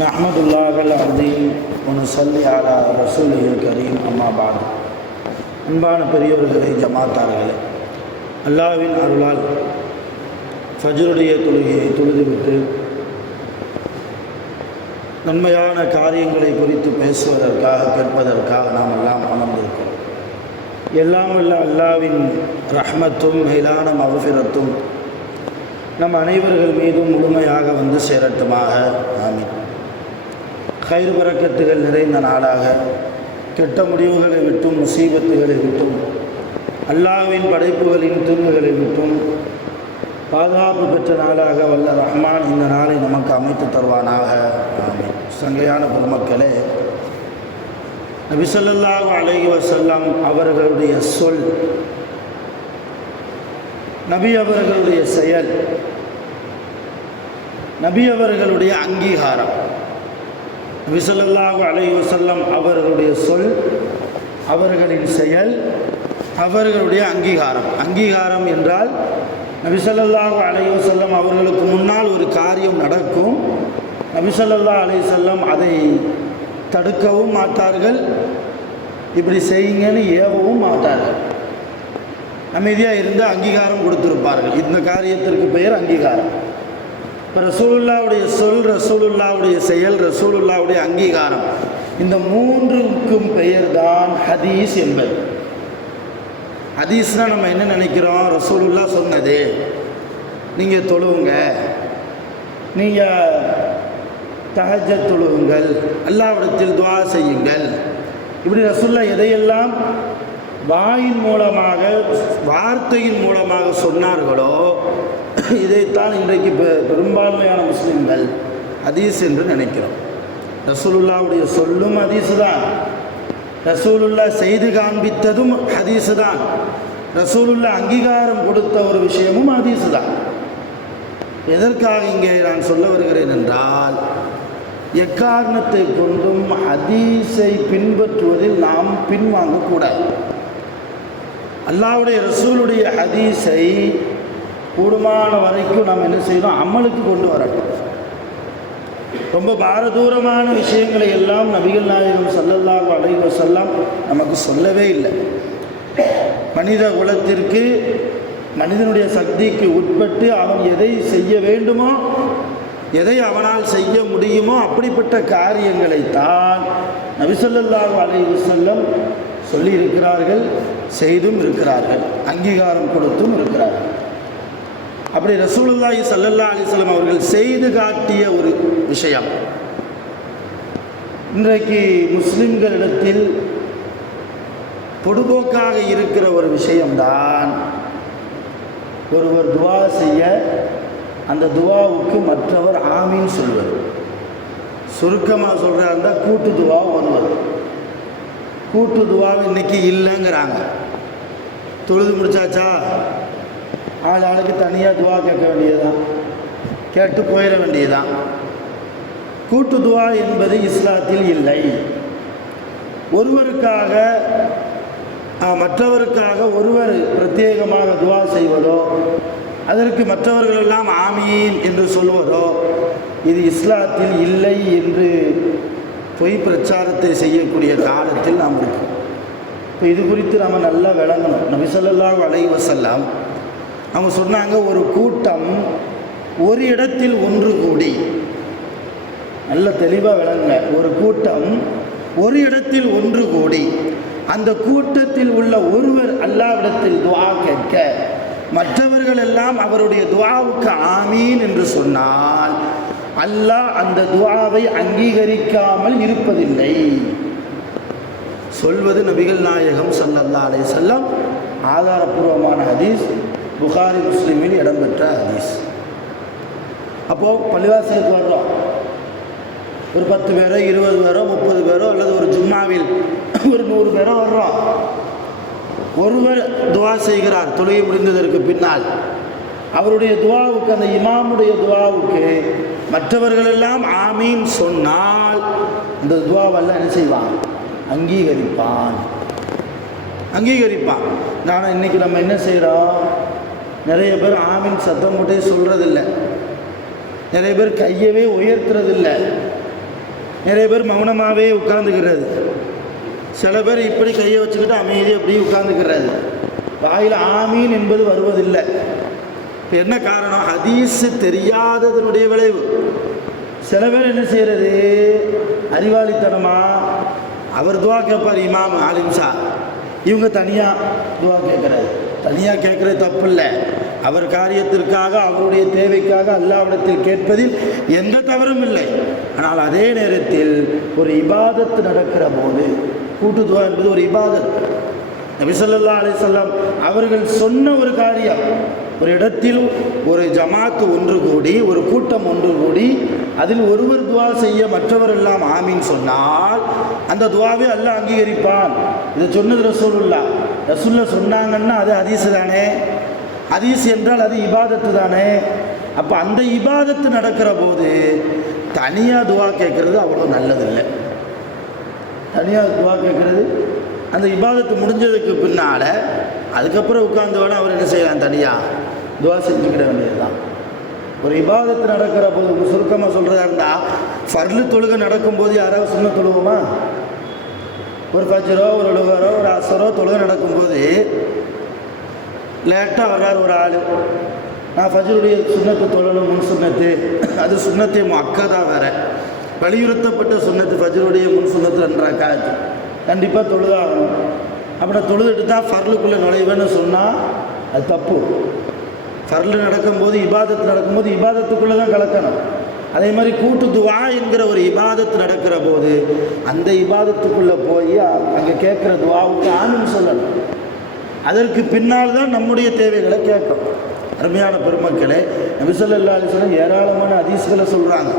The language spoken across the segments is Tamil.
நஹ்மதுல்லாஹல் அஸீம் வ நுஸல்லி அலா ரசூலில் கரீம். அம்மா பாத். அன்பான பெரியவர்களே, ஜமாத்தார்களே, அல்லாஹ்வின் அருளால் ஃபஜ்ருடைய தொழுகையை தொழுதுவிட்டு நன்மையான காரியங்களை குறித்து பேசுவதற்காக கேட்பதற்காக நாம் எல்லாம் அமர்ந்திருக்கிறோம். எல்லாம் வல்ல அல்லாஹ்வின் ரஹ்மத்தும் மேலான மஃபிரத்தும் நம் அனைவர்கள் மீதும் முழுமையாக வந்து சேரட்டுமாக. ஆமீன். கயிறு பரக்கத்துகள் நிறைந்த நாளாக, கெட்ட முடிவுகளை விட்டும் முசீபத்துகளை விட்டும் அல்லாஹ்வின் படைப்புகளின் தீங்குகளை விட்டும் பாதுகாப்பு பெற்ற நாளாக வல்ல ரஹ்மான் இந்த நாளை நமக்கு அமைத்து தருவானாக. ஆமீன். சங்கையான பெருமக்களே, நபி ஸல்லல்லாஹு அலைஹி வஸல்லம் அவர்களுடைய சொல், நபி அவர்களுடைய செயல், நபி அவர்களுடைய அங்கீகாரம். நபி ஸல்லல்லாஹு அலைஹி வஸல்லம் அவர்களுடைய சொல், அவர்களின் செயல், அவர்களுடைய அங்கீகாரம். அங்கீகாரம் என்றால் நபி ஸல்லல்லாஹு அலைஹி வஸல்லம் அவர்களுக்கு முன்னால் ஒரு காரியம் நடக்கும், நபி ஸல்லல்லாஹு அலைஹி வஸல்லம் அதை தடுக்கவும் மாட்டார்கள், இப்படி செய்யுங்கன்னு ஏவவும் மாட்டார்கள். அமைதியாக இருந்து அங்கீகாரம் கொடுத்திருப்பார்கள். இந்த காரியத்திற்கு பெயர் அங்கீகாரம். இப்போ ரசூலுல்லாவுடைய சொல், ரசூலுல்லாவுடைய செயல், ரசூலுல்லாவுடைய அங்கீகாரம், இந்த மூன்றுக்கும் பெயர் தான் ஹதீஸ் என்பது. ஹதீஸ்னால் நம்ம என்ன நினைக்கிறோம்? ரசூலுல்லா சொன்னது, நீங்கள் தொழுவுங்க, நீங்கள் தஹஜ்ஜத் தொழுவுங்கள், அல்லாஹ்விடத்தில் துஆ செய்யுங்கள், இப்படி ரசூலுல்லா எதையெல்லாம் வாயின் மூலமாக, வார்த்தையின் மூலமாக சொன்னார்களோ இதைத்தான் இன்றைக்கு பெரும்பான்மையான முஸ்லிம்கள் ஹதீஸ் என்று நினைக்கிறோம். ரசூலுல்லாவுடைய சொல்லும் ஹதீஸு தான், ரசூலுல்லா செய்து காண்பித்ததும் ஹதீஸு தான், ரசூலுல்லா அங்கீகாரம் கொடுத்த ஒரு விஷயமும் ஹதீஸு தான். எதற்காக இங்கே நான் சொல்ல வருகிறேன் என்றால், எக்காரணத்தை கொண்டும் ஹதீஸை பின்பற்றுவதில் நாம் பின்வாங்கக்கூடாது. அல்லாஹ்வுடைய ரசூலுடைய ஹதீஸை கூடுமான வரைக்கும் நாம் என்ன செய்யணும்? அமலுக்கு கொண்டு வரணும். ரொம்ப பாரதூரமான விஷயங்களை எல்லாம் நபிகள் நாயகம் ஸல்லல்லாஹு அலைஹி வஸல்லம் நமக்கு சொல்லவே இல்லை. மனித குலத்திற்கு, மனிதனுடைய சக்திக்கு உட்பட்டு அவன் எதை செய்ய வேண்டுமோ, எதை அவனால் செய்ய முடியுமோ அப்படிப்பட்ட காரியங்களைத்தான் நபி ஸல்லல்லாஹு அலைஹி வஸல்லம் சொல்லி இருக்கிறார்கள், செய்தும் இருக்கிறார்கள், அங்கீகாரம் கொடுத்தும் இருக்கிறார்கள். அப்படி ரசூலுல்லாஹி ஸல்லல்லாஹு அலைஹி வஸல்லம் அவர்கள் செய்து காட்டிய ஒரு விஷயம் இன்றைக்கு முஸ்லிம்களிடத்தில் பொதுபோக்காக இருக்கிற ஒரு விஷயம்தான். ஒருவர் துவா செய்ய, அந்த துவாவுக்கு மற்றவர் ஆமீன் சொல்வது. சுருக்கமாக சொல்கிறா இருந்தால் கூட்டு துவா ஓதுவது. கூட்டு துவாவை இன்றைக்கி இல்லைங்கிறாங்க. தொழுது முடிச்சாச்சா, ஆளுக்கு தனியாக துவா கேட்க வேண்டியதுதான், கேட்டு போயிட வேண்டியதுதான். கூட்டு துவா என்பது இஸ்லாத்தில் இல்லை. ஒருவருக்காக, மற்றவருக்காக ஒருவர் பிரத்யேகமாக துவா செய்வதோ, அதற்கு மற்றவர்களெல்லாம் ஆமீன் என்று சொல்வதோ, இது இஸ்லாத்தில் இல்லை என்று பொய் பிரச்சாரத்தை செய்யக்கூடிய காலத்தில் நாம் இருக்கோம். இப்போ இது குறித்து நம்ம நல்லா விளங்கணும். நபி ஸல்லல்லாஹு அலைஹி வஸல்லம் அவங்க சொன்னாங்க, ஒரு கூட்டம் ஒரு இடத்தில் ஒன்று கூடி, நல்ல தெளிவாக விளங்க, ஒரு கூட்டம் ஒரு இடத்தில் ஒன்று கூடி, அந்த கூட்டத்தில் உள்ள ஒருவர் அல்லாஹ்விடத்தில் துஆ கேட்க, மற்றவர்கள் எல்லாம் அவருடைய துஆவுக்கு ஆமீன் என்று சொன்னால், அல்லாஹ் அந்த துஆவை அங்கீகரிக்காமல் இருப்பதில்லை. சொல்வது நபிகள் நாயகம் ஸல்லல்லாஹு அலைஹி வஸல்லம். ஆதாரபூர்வமான ஹதீஸ், புகாரி முஸ்லிமில் இடம்பெற்ற ஹதீஸ். அப்போது பள்ளிவாசலுக்கு வர்றோம், ஒரு 10 பேரோ 20 பேரோ 30 பேரோ அல்லது ஒரு ஜும்மாவில் ஒரு 100 பேரோ வர்றோம். ஒருவர் துவா செய்கிறார் தொழுகை முடிந்ததற்கு பின்னால். அவருடைய துவாவுக்கு, அந்த இமாமுடைய துவாவுக்கு மற்றவர்கள் எல்லாம் ஆமீன் சொன்னால் இந்த துவாவெல்லாம் என்ன செய்வான்? அங்கீகரிப்பான். நான் இன்னைக்கு நம்ம என்ன செய்கிறோம்? நிறைய பேர் ஆமீன் சத்தம் போட்டே சொல்கிறதில்ல, நிறைய பேர் கையவே உயர்த்துறதில்லை, நிறைய பேர் மௌனமாகவே உட்கார்ந்துக்கிறது, சில பேர் இப்படி கையை வச்சுக்கிட்டு அமைதியாக அப்படியே உட்கார்ந்துக்கிறது. வாயில் ஆமீன் என்பது வருவதில்லை. இப்போ என்ன காரணம்? ஹதீஸ் தெரியாததனுடைய விளைவு. சில பேர் என்ன செய்கிறது? அறிவாளித்தனமா அவர் துவா கேட்பார், இமாம் ஆலிம்சா, இவங்க தனியாக துவா கேட்குறது. தனியாக கேட்குறது தப்பு இல்லை. அவர் காரியத்திற்காக, அவருடைய தேவைக்காக அல்லாஹ்விடத்தில் கேட்பதில் எந்த தவறும் இல்லை. ஆனால் அதே நேரத்தில் ஒரு இபாதத்து நடக்கிற போது கூட்டு துவா என்பது ஒரு இபாதத். நபி ஸல்லல்லாஹு அலைஹி வஸல்லம் அவர்கள் சொன்ன ஒரு காரியம், ஒரு இடத்தில் ஒரு ஜமாத்து ஒன்று கூடி, ஒரு கூட்டம் ஒன்று கூடி, அதில் ஒருவர் துவா செய்ய மற்றவர் எல்லாம் ஆமீன் சொன்னால் அந்த துவாவை அல்லாஹ் அங்கீகரிப்பான். இதை சொன்னது ரசூலுல்லாஹ் சொன்னாங்கன்னா அது ஹதீஸ் தானே. ஹதீஸ் என்றால் அது இபாதத்து தானே. அப்போ அந்த இபாதத்து நடக்கிற போது தனியாக துவா கேட்குறது அவ்வளோ நல்லதில்லை. தனியாக துவா கேட்குறது, அந்த இபாதத்து முடிஞ்சதுக்கு பின்னால் அதுக்கப்புறம் உட்கார்ந்து வேணால் அவர் என்ன செய்யலாம்? தனியாக துவா செஞ்சுக்கிட வேண்டியது தான். ஒரு இபாதத்து நடக்கிற போது சுருக்கமாக சொல்கிறதா இருந்தால், ஃபர்லு தொழுகை நடக்கும்போது யாராவது சுன்ன தொழுவோமா? ஒரு ஃபஜ்ரோ ஒரு லுஹரோ ஒரு அஸரோ தொழுகை நடக்கும்போது லேட்டாக வர்றார் ஒரு ஆள், நான் ஃபஜ்ருடைய சுன்னத்து தொழணும், முன் சுன்னத்து, அது சுன்னத்தை மக்கதா வேறு, வலியுறுத்தப்பட்ட சுன்னத்து ஃபஜ்ருடைய முன் சுன்னத்து 2 ரக்காத்து கண்டிப்பாக தொழுதாகணும். அப்படி தொழுதுட்டு தான் ஃபர்லுக்குள்ளே நுழைவேன்னு சொன்னால் அது தப்பு. ஃபர்லு நடக்கும்போது, இபாதத்து நடக்கும்போது இபாதத்துக்குள்ளே தான் கலக்கணும். அதே மாதிரி கூட்டு துவா என்கிற ஒரு இபாதத்து நடக்கிற போது அந்த இபாதத்துக்குள்ளே போய் அங்கே கேட்குற துவாவுக்கு ஆமீன் சொல்லணும். அதற்கு பின்னால் தான் நம்முடைய தேவைகளை கேட்கும். அருமையான பெருமக்களே, நபி ஸல்லல்லாஹு அலைஹி வஸல்லம் ஏராளமான ஹதீஸ்களை சொல்கிறாங்க.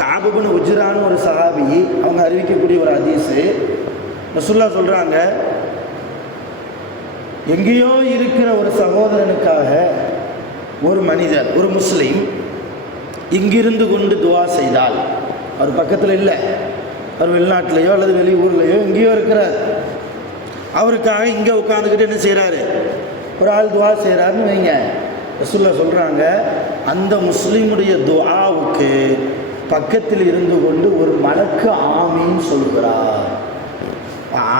கஅப் இப்னு உஜ்ரான்னு ஒரு சஹாபி, அவங்க அறிவிக்கக்கூடிய ஒரு ஹதீஸு, ரசூலுல்லாஹ் சொல்கிறாங்க, எங்கேயோ இருக்கிற ஒரு சகோதரனுக்காக ஒரு மனிதர், ஒரு முஸ்லீம் இங்கிருந்து கொண்டு துவா செய்தால், அவர் பக்கத்தில் இல்லை, அவர் வெளிநாட்டிலையோ அல்லது வெளியூர்லையோ எங்கேயோ இருக்கிறார், அவருக்காக இங்கே உட்காந்துக்கிட்டு என்ன செய்கிறாரு? ஒரு ஆள் துவா செய்கிறாருன்னு வைங்க. ரசூலுல்லாஹ் சொல்கிறாங்க, அந்த முஸ்லீமுடைய துஆவுக்கு பக்கத்தில் இருந்து கொண்டு ஒரு மலக்கு ஆமீன் சொல்கிறார்.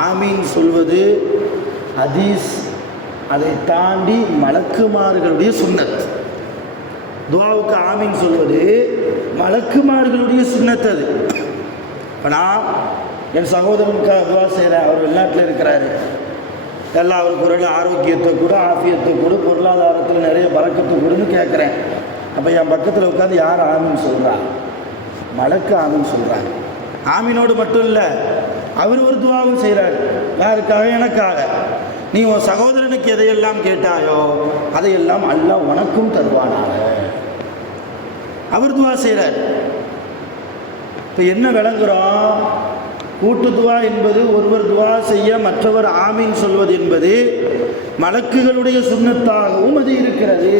ஆமீன் சொல்வது ஹதீஸ், அதை தாண்டி மலக்குமார்களுடைய சுன்னத். துஆவுக்கு ஆமீன் சொல்வது மலக்குமார்களுடைய சுன்னத். அது இப்போ நான் என் சகோதரனுக்காக துவா செய்கிறேன், அவர் வெளிநாட்டில் இருக்கிறாரு, எல்லாம் அவருக்கு ஒரு ஆரோக்கியத்தை கூட, ஆஃபியத்தை கூட, பொருளாதாரத்தில் நிறைய பறக்கத்தை கூடன்னு கேட்குறேன். அப்போ என் பக்கத்தில் உட்காந்து யார் ஆமீன் சொல்கிறா? மலக்கு ஆமீன் சொல்கிறாங்க. ஆமீனோடு மட்டும் இல்லை, அவர் ஒரு துவாவும் செய்கிறார். யாருக்காக? எனக்காக. நீ உன் சகோதரனுக்கு எதையெல்லாம் கேட்டாயோ அதையெல்லாம் அல்லாஹ் உனக்கும் தருவானாக. அவர் துவா செய்கிறார். இப்போ என்ன விளங்குறோம்? கூட்டு துவா என்பது ஒருவர் துவா செய்ய மற்றவர் ஆமீன் சொல்வது என்பது மலக்குகளுடைய சுன்னத்தாகவும் அது இருக்கிறது.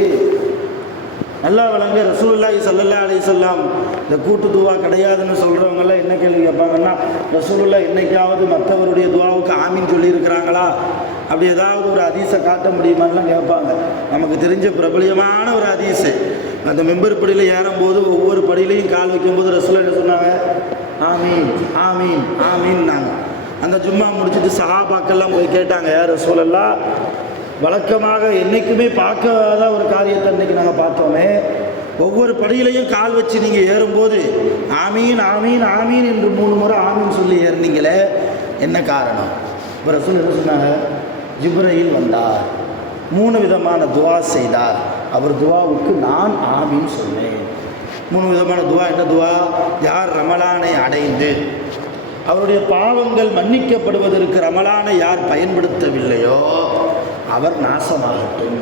நல்லா வழங்க. ரசூலுல்லாஹி ஸல்லல்லாஹு அலைஹி வஸல்லம் இந்த கூட்டு துவா கிடையாதுன்னு சொல்கிறவங்கெல்லாம் என்ன கேள்வி கேட்பாங்கன்னா, ரசூலுல்லாஹ் என்னைக்காவது மற்றவருடைய துவாவுக்கு ஆமீன் சொல்லியிருக்கிறாங்களா, அப்படி ஏதாவது ஒரு ஹதீஸை காட்ட முடியுமான்லாம் கேட்பாங்க. நமக்கு தெரிஞ்ச பிரபலியமான ஒரு ஹதீஸு, அந்த மெம்பர் படியில் ஏறும்போது ஒவ்வொரு படியிலையும் கால் வைக்கும்போது ரசூலுல்லாஹ் என்ன சொன்னாங்க? ஆமீன் ஆமீன் ஆமீன்னாங்க. அந்த ஜும்மா முடிச்சுட்டு சஹாபாக்கெல்லாம் போய் கேட்டாங்க, யார் ரசூலல்லாஹ், வழக்கமாக என்றைக்குமே பார்க்காத ஒரு காரியத்தை இன்றைக்கி நாங்கள் பார்த்தோமே, ஒவ்வொரு படியிலையும் கால் வச்சு நீங்கள் ஏறும்போது ஆமீன் ஆமீன் ஆமீன் என்று 3 முறை ஆமீன் சொல்லி ஏறினீங்களே, என்ன காரணம்? இப்போ ரசூல் என்ன சொன்னாங்க? ஜிப்ரீல் வந்தார், 3 விதமான துவா செய்தார், அவர் துவாவுக்கு நான் ஆமீன் சொன்னேன். 3 விதமான துவா. என்ன துவா? யார் ரமலானை அடைந்து அவருடைய பாவங்கள் மன்னிக்கப்படுவதற்கு ரமலானை யார் பயன்படுத்தவில்லையோ அவர் நாசமாகட்டும்.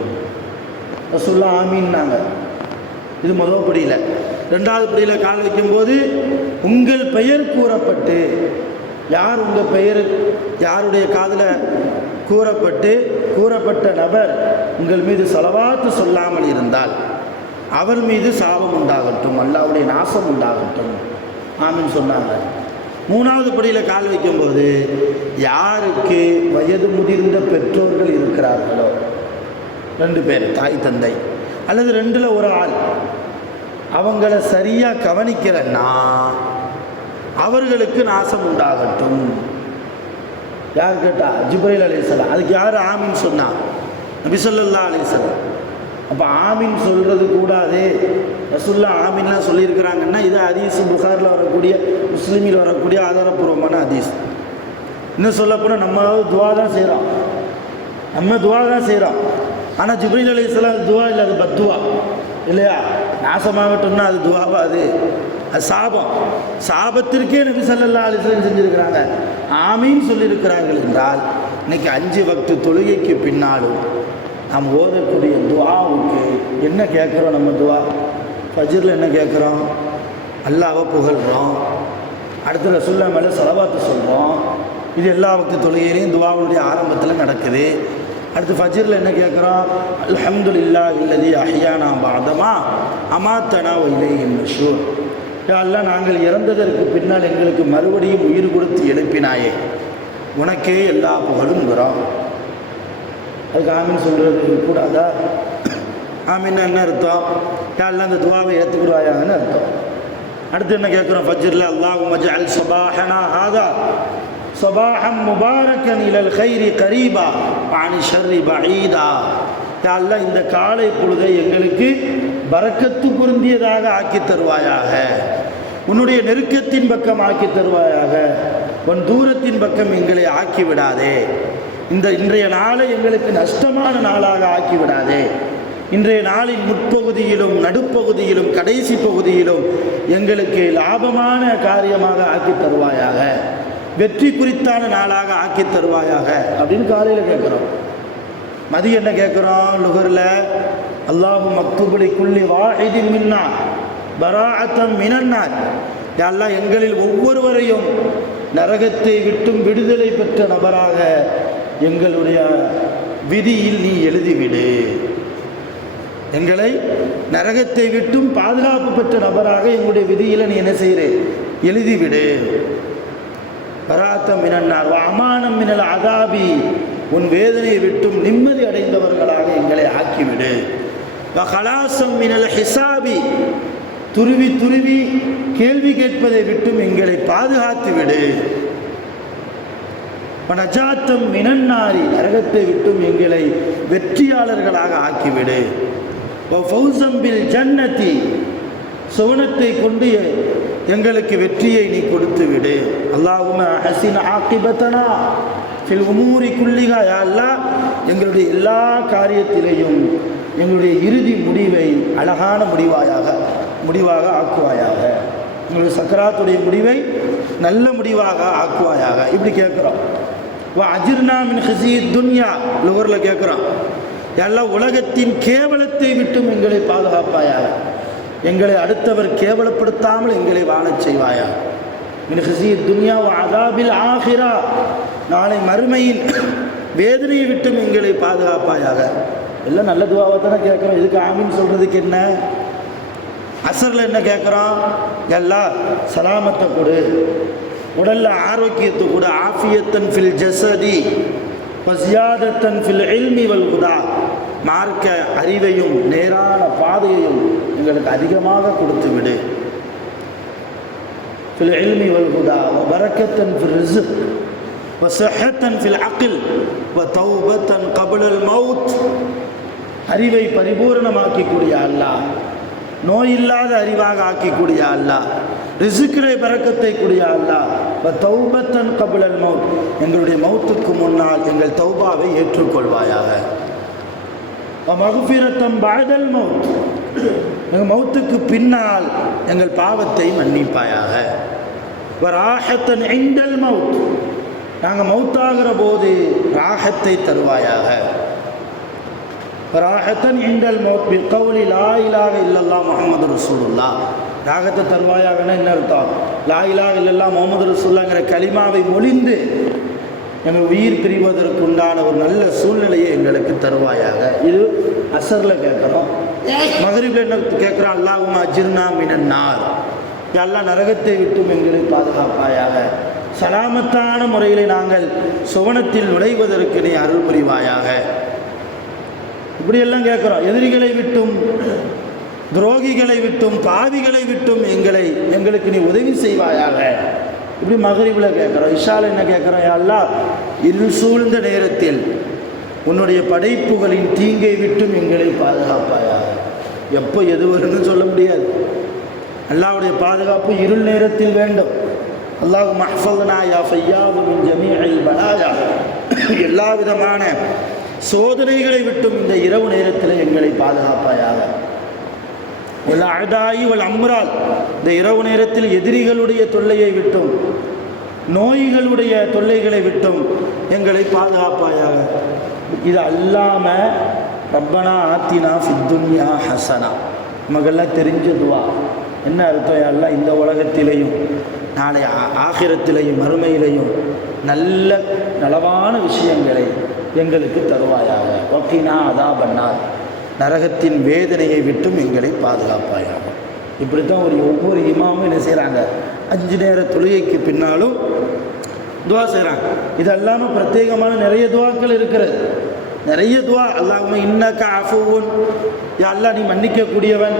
ரசூலுல்லாஹ் ஆமீன்னாங்க. இது முதல் படியில். ரெண்டாவது படியில் கால் வைக்கும்போது உங்கள் பெயர் கூறப்பட்டு, யார் உங்கள் பெயர் யாருடைய காதில் கூறப்பட்ட நபர் உங்கள் மீது ஸலவாத்து சொல்லாமல் இருந்தால் அவர் மீது சாபம் உண்டாகட்டும், அல்லாஹ்வுடைய நாசம் உண்டாகட்டும், ஆமீன் சொன்னாங்க. மூணாவது படியில் கால் வைக்கும்போது யாருக்கு வயது முதிர்ந்த பெற்றோர்கள் இருக்கிறார்களோ, 2 பேர் தாய் தந்தை அல்லது 2ல் ஒரு ஆள், அவங்கள சரியாக கவனிக்கலைன்னா அவர்களுக்கு நாசம் உண்டாகட்டும். யார் கேட்டா? ஜிப்ரீல் அலைஹிஸ்ஸலாம். அதுக்கு யார் ஆமீன் சொன்னா? நபி ஸல்லல்லாஹு அலைஹி வஸல்லம். அப்போ ஆமீன் சொல்கிறது கூடாது, ரசூலுல்லாஹ் ஆமீன்லாம் சொல்லியிருக்கிறாங்கன்னா இது ஹதீஸ் புகாரில் வரக்கூடிய, முஸ்லீமில் வரக்கூடிய ஆதாரப்பூர்வமான ஹதீஸ். இன்னும் சொல்லப்போனால் நம்ம துவா தான் செய்கிறோம், ஆனால் ஜிப்ரீல் அலைஹிஸ்ஸலாம் துவா இல்லை, அது பத்துவா இல்லையா? நாசமாகட்டும்னா அது துவாவா? அது சாபம். சாபத்திற்கே நபி ஸல்லல்லாஹு அலைஹி வஸல்லம் செஞ்சுருக்கிறாங்க, ஆமீன் சொல்லியிருக்கிறார்கள் என்றால் இன்னைக்கு 5 வக்து தொழுகைக்கு பின்னாலும் நாம் ஓதக்கூடிய துவாவுக்கு என்ன கேட்குறோம்? நம்ம துவா ஃபஜ்ரில் என்ன கேட்குறோம்? அல்லாஹ்வை புகழ்கிறோம், அடுத்த ரசூலுல்லாஹ் மேலே ஸலவாத்து சொல்கிறோம். இது எல்லா வக்து தொழுகையிலையும் துவாவுடைய ஆரம்பத்தில் நடக்குது. அடுத்து ஃபஜ்ரில் என்ன கேட்குறோம்? அல்ஹம்துலில்லாஹி அல்லதி அஹ்யானா பஅதமா அமாத்தனா வ இலைஹின் நுஷூர். யா அல்லாஹ், நாங்கள் இறந்ததற்கு பின்னால் எங்களுக்கு மறுபடியும் உயிர் கொடுத்து எழுப்பினாயே, உனக்கே எல்லா புகழுங்கிறோம். அதுக்கு ஆமீன் சொல்கிறது கூடாதா? ஆமீன்னா என்ன அர்த்தம்? யா அல்லாஹ் அந்த துவாவை ஏற்றுக்கிடுவாயாங்கன்னு அர்த்தம். அடுத்து என்ன கேட்குறோம் ஃபஜ்ரில்? அல்லாஹும்ம ஜஅல் ஸபாஹனா ஹாதா ஸபாஹம் முபாரக்கன் இலல் கைரி கரீபா அனி ஷர்ரி பஈதா. யா அல்லாஹ், இந்த காலை பொழுதை எங்களுக்கு பரக்கத்து பொருந்தியதாக ஆக்கி தருவாயாக, உன்னுடைய நெருக்கத்தின் பக்கம் ஆக்கி தருவாயாக, உன் தூரத்தின் பக்கம் எங்களை ஆக்கிவிடாதே, இன்றைய நாளை எங்களுக்கு நஷ்டமான நாளாக ஆக்கிவிடாதே, இன்றைய நாளின் முற்பகுதியிலும் நடுப்பகுதியிலும் கடைசி பகுதியிலும் எங்களுக்கு லாபமான காரியமாக ஆக்கி தருவாயாக, வெற்றி குறித்தான நாளாக ஆக்கி தருவாயாக அப்படின்னு காலையில் கேட்குறோம். மதியம் என்ன கேட்குறோம்? லுகரில் அல்லாஹு மக்துபுலி குல்லி வாஹிதின் மின்னா பராஅத்தம் மினன்னார். யா அல்லாஹ், எங்களில் ஒவ்வொருவரையும் நரகத்தை விட்டும் விடுதலை பெற்ற நபராக எங்களுடைய விதியில் நீ எழுதிவிடு, எங்களை நரகத்தை விட்டும் பாதுகாப்பு பெற்ற நபராக எங்களுடைய விதியில் நீ என்ன செய்கிற? எழுதிவிடு. பராத்தம் மினன்னார் வ அமானம் மினல் அதாபி, உன் வேதனையை விட்டும் நிம்மதி அடைந்தவர்களாக எங்களை ஆக்கிவிடு. வ கலாசம் மினல் ஹிசாபி, துருவி துருவி கேள்வி கேட்பதை விட்டும் எங்களை பாதுகாத்து விடு. நஜாத்தம் மினன்னாரி, நரகத்தை விட்டும் எங்களை வெற்றியாளர்களாக ஆக்கிவிடு. ஃபௌஸம் பில் ஜன்னதி, சுவனத்தை கொண்டு எங்களுக்கு வெற்றியை நீ கொடுத்து விடு. அல்லாஹும்ம ஹஸின் ஆகிபத்தனா ஃபில் உமூரி குல்லிஹா. யா அல்லாஹ், எங்களுடைய எல்லா காரியத்திலேயும் எங்களுடைய இறுதி முடிவை அழகான முடிவாக ஆக்குவாயாக, எங்களுடைய சக்கராத்துடைய முடிவை நல்ல முடிவாக ஆக்குவாயாக. இப்படி கேட்குறோம். வா அஜிர்னா மின் ஹிஸி துன்யா, லுகரில் கேட்குறோம். எல்லாம் உலகத்தின் கேவலத்தை விட்டும் எங்களை பாதுகாப்பாயாக, எங்களை அடுத்தவர் கேவலப்படுத்தாமல் எங்களை வாழச் செய்வாயா. மின் ஹிஸி துன்யா வ அஸாபில் ஆஹிரா, நாளை மறுமையின் வேதனையை விட்டும் எங்களை பாதுகாப்பாயாக. எல்லாம் நல்ல துவாவை தானே கேட்குறோம். இதுக்கு ஆமீன் சொல்கிறதுக்கு என்ன? அசரில் என்ன கேட்குறோம்? எல்லாம் சலாமத்தை கொடு, உடலில் ஆரோக்கியத்தை கொடு. ஆஃபியத்தன் ஃபில் ஜஸதி வஸியாதத்தன் ஃபில் இல்மி வல் ஹுதா, மார்க்க அறிவையும் நேரான பாதையையும் எங்களுக்கு அதிகமாக கொடுத்து விடு. ஃபில் இல்மி வல் ஹுதா வ பரக்கத்தன் ஃபில் ரிஸ்க் வ ஸஹத்தன் ஃபில் அக்ல் வ தௌபத்தன் கப்லல் மௌத். அறிவை பரிபூர்ணமாக்கக்கூடிய அல்லாஹ், நோயில்லாத அறிவாக ஆக்கிக்கூடிய அல்லாஹ், ரிஸ்கிலே பரக்கத்தை கூடிய அல்லாஹ், தௌபத்தன் கப்லல் மௌத், எங்களுடைய மௌத்துக்கு முன்னால் எங்கள் தௌபாவை ஏற்றுக்கொள்வாயாக. மக்ஃபிரத்தன் பஅதல் மௌத், எங்கள் மௌத்துக்கு பின்னால் எங்கள் பாவத்தை மன்னிப்பாயாக. ராஹத்தன் இன்டல் மௌத், நாங்கள் மௌத்தாகிற போது ராஹத்தை தருவாயாக. ராஹத்தன் இன்டல் மௌத் பில் கௌலி லா இலாஹ இல்லல்லாஹ் முஹம்மது ரசூலுல்லாஹ், ராகத்தை தருவாயாகனா என்ன அர்த்தம்? லா இலாஹ இல்லல்லாஹ் முஹம்மது ரசூலுல்லாஹ்ங்கிற கலிமாவை மொழிந்து எங்கள் உயிர் பிரிவதற்குண்டான ஒரு நல்ல சூழ்நிலையை எங்களுக்கு தருவாயாக. இது அசரில் கேட்குறோம். மகரிபில் என்ன கேட்குறோம்? அல்லாஹும்ம அஜிர்னா மினன் நார், எல்லாம் நரகத்தை விட்டும் எங்களை பாதுகாப்பாயாக. சலாமத்தான முறையில் நாங்கள் சுவனத்தில் நுழைவதற்கு நீ அருள் புரிவாயாக. இப்படியெல்லாம் கேட்குறோம். எதிரிகளை விட்டும், துரோகிகளை விட்டும், பாவிகளை விட்டும் எங்களுக்கு நீ உதவி செய்வாயாக. இப்படி மகரிபில் கேட்குறோம். இஷால என்ன கேட்குறோம்? யா அல்லாஹ், இருள் சூழ்ந்த நேரத்தில் உன்னுடைய படைப்புகளின் தீங்கை விட்டும் எங்களை பாதுகாப்பாயாக. எப்போ எது வரும்னு சொல்ல முடியாது. அல்லாஹ்வுடைய பாதுகாப்பு இருள் நேரத்தில் வேண்டும். அல்லாஹு மஹ்ஃபல்னா யா ஃபய்யாது மின் ஜமீஇல் பலாயா, எல்லா விதமான சோதனைகளை விட்டும் இந்த இரவு நேரத்தில் எங்களை பாதுகாப்பாயாக. வல் அஅதாயி வல் அம்ரால், இந்த இரவு நேரத்தில் எதிரிகளுடைய தொல்லையை விட்டும், நோய்களுடைய தொல்லைகளை விட்டும் எங்களை பாதுகாப்பாயாக. இது அல்லாமல் ரப்பனா ஆத்தினா ஃபித்துன்யா ஹசனா, நமக்கெல்லாம் தெரிஞ்ச துவா. என்ன அர்த்தம்? எல்லாம் இந்த உலகத்திலேயும் நாளை ஆகிரத்திலேயும் மறுமையிலையும் நல்ல நலவான விஷயங்களை எங்களுக்கு தருவாயாக. வக்கீனா அதா பண்ணார், நரகத்தின் வேதனையை விட்டும் எங்களை பாதுகாப்பாயாக. இப்படித்தான் ஒவ்வொரு இமாமும் என்ன செய்கிறாங்க? 5 நேர தொழுகைக்கு பின்னாலும் துவா செய்கிறாங்க. இது அல்லாமல் பிரத்யேகமான நிறைய துவாக்கள் இருக்கிறது. நிறைய துவா. அல்லாஹும்ம இன்னக அஃபுவுன், யா அல்லாஹ் நீ மன்னிக்கக்கூடியவன்,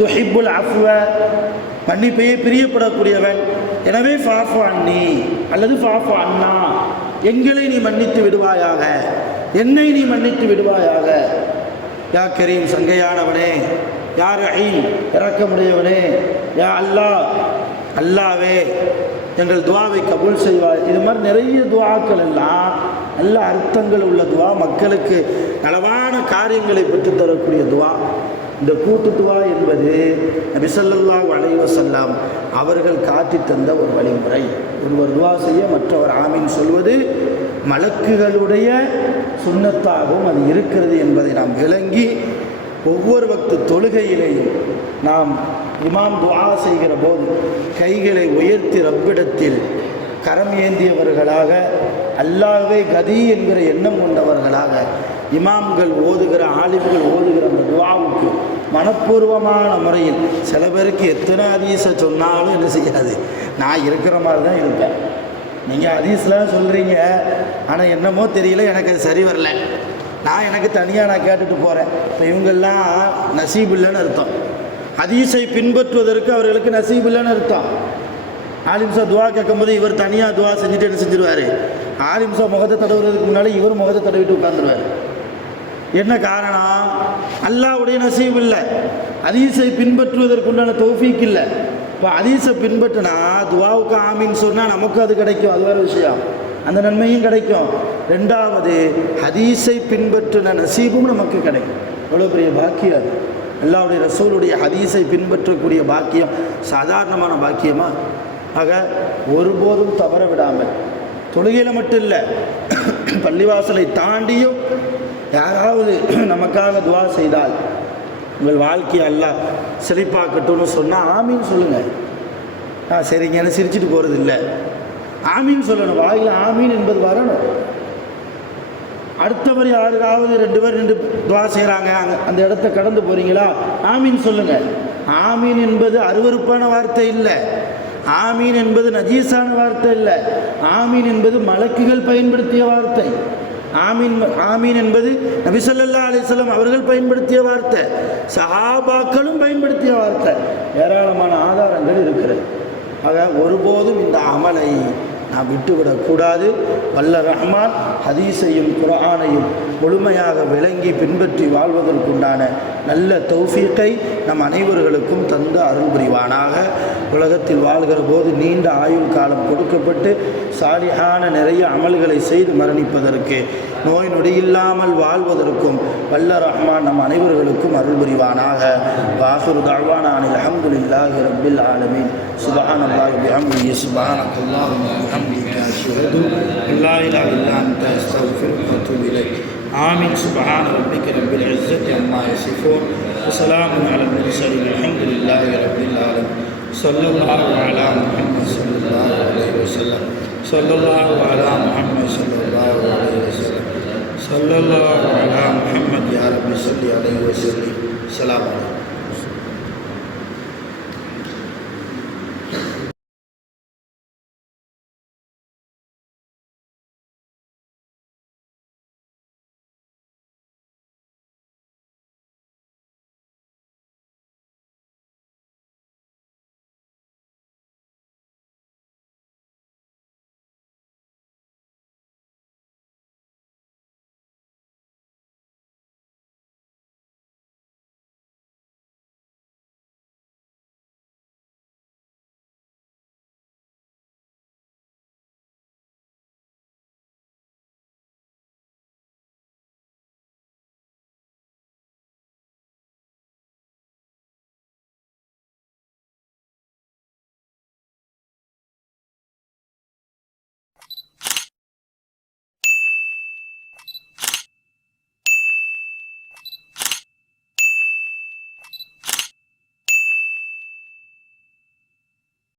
துஹிப்புல் அஃப்வ, மன்னிப்பையே பிரியப்படக்கூடியவன், எனவே ஃபாஃபு அன்னி அல்லது ஃபாஃபு அன்னா, எங்களை நீ மன்னித்து விடுவாயாக, என்னை நீ மன்னித்து விடுவாயாக. யா கரீம், சங்கையானவனே, யா ரஹீம், இறக்கமுடையவனே, யா அல்லாஹ், அல்லாவே எங்கள் துவாவை கபூல் செய்வாய். இது மாதிரி நிறைய துவாக்கள் எல்லாம் நல்ல அர்த்தங்கள் உள்ள துவா, மக்களுக்கு நலவான காரியங்களை பெற்றுத்தரக்கூடிய துவா. இந்த கூட்டு துவா என்பது நபி ஸல்லல்லாஹு அலைஹி வஸல்லம் அவர்கள் காட்டி தந்த ஒரு வழிமுறை. ஒருவர் துவா செய்ய மற்றவர் ஆமீன் சொல்வது மலக்குகளுடைய சுன்னத்தாகவும் அது இருக்கிறது என்பதை நாம் விளங்கி, ஒவ்வொரு வக்து தொழுகையிலேயும் நாம் இமாம் துஆ செய்கிற போது கைகளை உயர்த்தி ரப்பிடத்தில் கரம் ஏந்தியவர்களாக, அல்லாஹ்வே கதி என்கிற எண்ணம் கொண்டவர்களாக, இமாம்கள் ஓதுகிற, ஆலிம்கள் ஓதுகிற அந்த துஆவுக்கு மனப்பூர்வமான முறையில், சில பேருக்கு எத்தனை ஹதீஸை சொன்னாலும் என்ன செய்யாது, நான் இருக்கிற மாதிரி தான் இருப்பேன். நீங்கள் ஹதீஸ்லாம் சொல்கிறீங்க, ஆனால் என்னமோ தெரியல, எனக்கு அது சரி வரல, எனக்கு தனியாக நான் கேட்டுட்டு போகிறேன். இப்போ இவங்கெல்லாம் நசீப் இல்லைன்னு அர்த்தம். ஹதீஸை பின்பற்றுவதற்கு அவர்களுக்கு நசீப் இல்லைன்னு அர்த்தம். ஆலிம்சா துவா கேட்கும்போது இவர் தனியாக துவா செஞ்சுட்டு என்ன செஞ்சிருவார்? ஆலிம்சா முகத்தை தடவுறதுக்கு முன்னாடி இவர் முகத்தை தடவிட்டு உட்காந்துருவார். என்ன காரணம்? அல்லாஹ்வுடைய நசீப் இல்லை, ஹதீஸை பின்பற்றுவதற்குண்டான தௌஃபீக் இல்லை. இப்போ ஹதீஸை பின்பற்றினா துவாவுக்கு ஆமீன் சொன்னால் நமக்கு அது கிடைக்கும், அது வேறு விஷயம், அந்த நன்மையும் கிடைக்கும். ரெண்டாவது, ஹதீஸை பின்பற்றின நசீபும் நமக்கு கிடைக்கும். எவ்வளோ பெரிய பாக்கியம்! அல்லாஹ்வுடைய ரசூலுடைய ஹதீஸை பின்பற்றக்கூடிய பாக்கியம் சாதாரணமான பாக்கியமா? ஆக ஒருபோதும் தவற விடாமல், தொழுகையில் மட்டும் இல்லை, பள்ளிவாசலை தாண்டியும் யாராவது நமக்காக துவா செய்தால் உங்கள் வாழ்க்கையை அல்லாஹ் செழிப்பாக்கட்டும்னு சொன்னால் ஆமீன் சொல்லுங்கள். சரிங்கன்னு சிரிச்சுட்டு போகிறது இல்லை, ஆமீன் சொல்லணும். வாயில் ஆமீன் என்பது வரணும். அடுத்தவர் யாருக்காவது 2 பேர் நின்று துவா செய்கிறாங்க, அந்த இடத்த கடந்து போகிறீங்களா, ஆமீன் சொல்லுங்கள். ஆமீன் என்பது அருவருப்பான வார்த்தை இல்லை, ஆமீன் என்பது நஜீஸான வார்த்தை இல்லை, ஆமீன் என்பது மலக்குகள் பயன்படுத்திய வார்த்தை. ஆமீன் என்பது நபி ஸல்லல்லாஹு அலைஹி வஸல்லம் அவர்கள் பயன்படுத்திய வார்த்தை, சஹாபாக்களும் பயன்படுத்திய வார்த்தை. ஏராளமான ஆதாரங்கள் இருக்கிறது. ஆக ஒருபோதும் இந்த அமலை நாம் விட்டுவிடக்கூடாது. வல்ல ரஹ்மான் ஹதீஸையும் குர்ஆனையும் முழுமையாக விளங்கி பின்பற்றி வாழ்வதற்குண்டான நல்ல தௌஃபீக்கை நம் அனைவர்களுக்கும் தந்து அருள் புரிவானாக. உலகத்தில் வாழ்கிற போது நீண்ட ஆயுள் காலம் கொடுக்கப்பட்டு சாலிஹான நிறைய அமல்களை செய்து மரணிப்பதற்கு, நோய் நொடியில்லாமல் வாழ்வதற்கும் வல்ல ரஹ்மான் நம் அனைவர்களுக்கும் அருள் புரிவானாக. வாஹிரு தஅவானா அனில் ஹம்துலில்லாஹி ரப்பில் ஆலமீன். சுப்ஹானல்லாஹி வபிஹம்திஹி, சுப்ஹானல்லாஹி வபிஹம்திஹி, அஷ்ஹது அல்லா இலாஹா இல்லா அன்த, அஸ்தக்ஃபிருக வ அத்தூபு இலைக். ஆமீன். சுப்ஹான ரப்பிக ரப்பில் இஸ்ஸத்தி அம்மா யசிஃபூன் வஸலாமுன் அலல் முர்ஸலீன் அல்ஹம்துலில்லாஹி ரப்பில் ஆலமீன். ஸல்லல்லாஹு அலா முஹம்மத் ஸல்லல்லாஹு அலைஹி வஸல்லம். ஸல்லல்லாஹு அலா முஹம்மத் ஸல்லல்லாஹு அலைஹி வஸல்லம். ஸல்லல்லாஹு அலா முஹம்மத் யா ரப்பி ஸல்லி அலைஹி வஸல்லம். ஸலாம்.